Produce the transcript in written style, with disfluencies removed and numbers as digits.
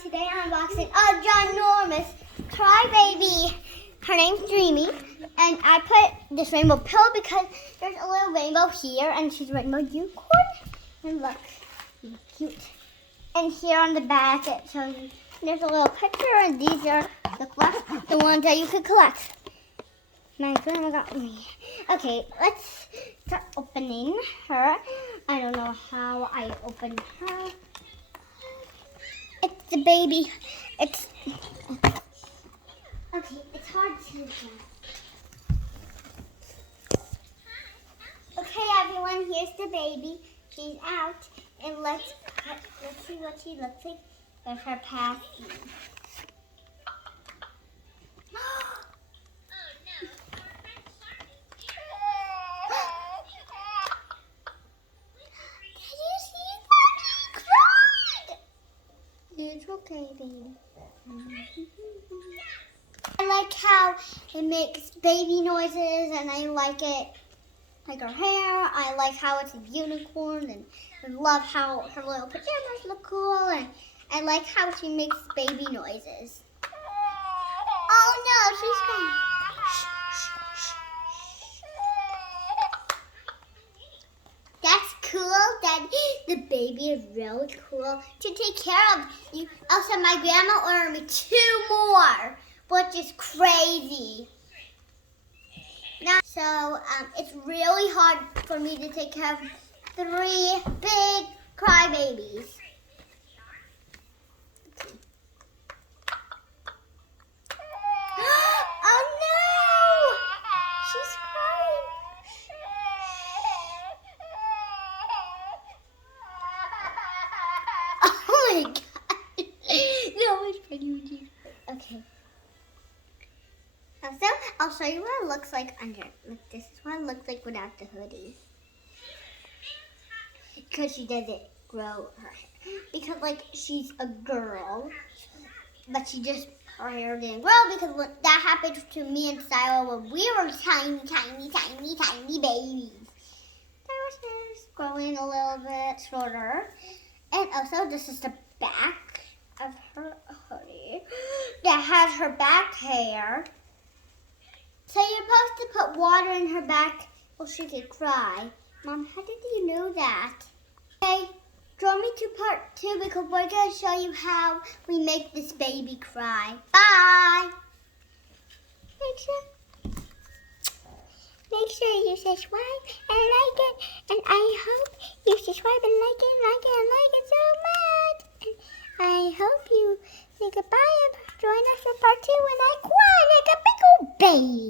Today I'm unboxing a ginormous crybaby. Her name's Dreamy, and I put this rainbow pill because there's a little rainbow here, and she's a rainbow unicorn. And look, cute. And here on the back it shows you there's a little picture, and these are the ones that you could collect. My grandma got me. Okay, let's start opening her. I don't know how I open her. It's the baby. It's okay. It's hard to do. Okay, everyone. Here's the baby. She's out, and let's see what she looks like. There's her passy. It's okay, baby. I like how it makes baby noises, and I like it, like her hair. I like how it's a unicorn, and I love how her little pajamas look cool, and I like how she makes baby noises. Oh no, she's crying. That's cool that the baby is really cool to take care of. Also, my grandma ordered me 2 more, which is crazy. Now, so it's really hard for me to take care of 3 big crybabies. Oh no! She's crying. Oh my god. That was funny with you. Okay. So I'll show you what it looks like under. Look, this is what it looks like without the hoodie. Because she doesn't grow her hair. Because like she's a girl, but her hair didn't grow because that happened to me and Sarah when we were tiny babies. Sarah's hair is growing a little bit shorter. And also this is the back of her hoodie that has her back hair. So you're supposed to put water in her back or she could cry. Mom, how did you know that? Okay, draw me to part 2 because we're going to show you how we make this baby cry. Bye! Make sure you subscribe and like it. And I hope you subscribe and like it so much. And I hope you say goodbye and join us for part 2 when I cry like a big old baby.